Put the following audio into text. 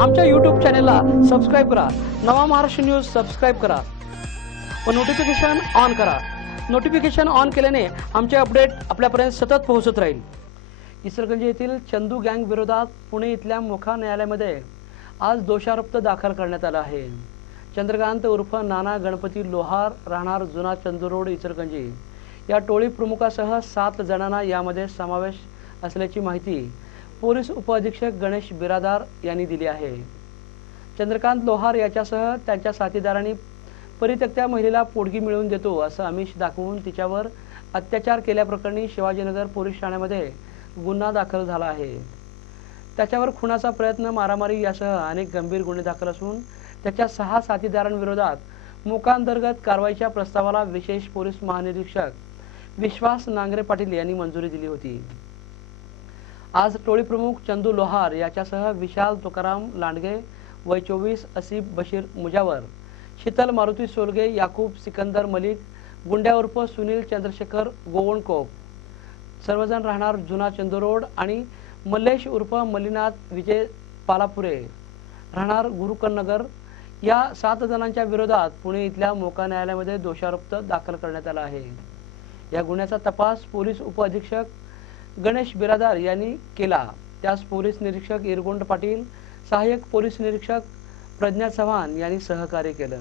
आमच्या YouTube चॅनेलला subscribe करा। नवा महाराष्ट्र न्यूज सबस्क्राइब करा व नोटिफिकेशन ऑन करा। नोटिफिकेशन ऑन केल्याने आमचे अपडेट आपल्यापर्यंत सतत पोहोचत राहील। इचलकरंजी येथील चंदू गँग विरोधात पुणे इथल्या मोखा न्यायालयामध्ये आज दोषारोप दाखल करण्यात आला आहे। चंद्रकांत उर्फ नाना गणपती लोहार राहणार जुना चंदू रोड इचलकरंजी या टोळी प्रमुखासह 7 जणांना यामध्ये समावेश असल्याची माहिती पोलीस उपअधीक्षक गणेश बिरादार यांनी दिली आहे। चंद्रकांत लोहार याच्यासह त्यांच्या साथीदारांनी परित्यक्त्या महिलेला पोटगी मिळवून देतो असं आमिष दाखवून तिच्यावर अत्याचार केल्याप्रकरणी शिवाजीनगर पोलीस ठाण्यामध्ये गुन्हा दाखल झाला आहे। त्याच्यावर खुनाचा प्रयत्न, मारामारी यासह अनेक गंभीर गुन्हे दाखल असून त्याच्या 6 साथीदारांविरोधात मोकाअंतर्गत कारवाईच्या प्रस्तावाला विशेष पोलीस महानिरीक्षक विश्वास नांगरे पाटील यांनी मंजुरी दिली होती। आज टोळी प्रमुख चंदू लोहार याच्यासह विशाल तुकाराम लांडगे वय 24, असीफ बशीर मुजावर, शीतल मारुती सोलगे, याकूब सिकंदर मलिक, गुंड्या उर्फ सुनील चंद्रशेखर गोवणकोप, सर्वजण राहणार जुना चंदू रोड आणि मल्लेश उर्फ मल्लीनाथ विजय पालापुरे राहणार गुरुकनगर या 7 जणांच्या विरोधात पुणे इथल्या मोका न्यायालयामध्ये दोषारोप दाखल करण्यात आला आहे। या गुन्ह्याचा तपास पोलीस उपअधीक्षक गणेश बिरादार यांनी केला। त्यास पोलीस निरीक्षक इरगोंड पाटील, सहाय्यक पोलीस निरीक्षक प्रज्ञा चव्हाण यांनी सहकार्य केलं।